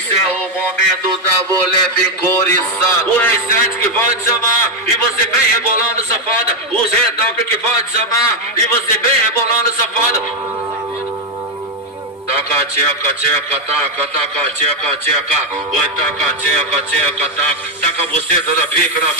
Esse é o momento da mulher picorizar. O R7 que vai te chamar e você vem rebolando safada. O Zedalco que vai te chamar e você vem rebolando safada. Taca, tcheca, tcheca, taca, taca, tcheca, tcheca. Oi, taca, tcheca, tcheca, taca. Taca você toda pica na...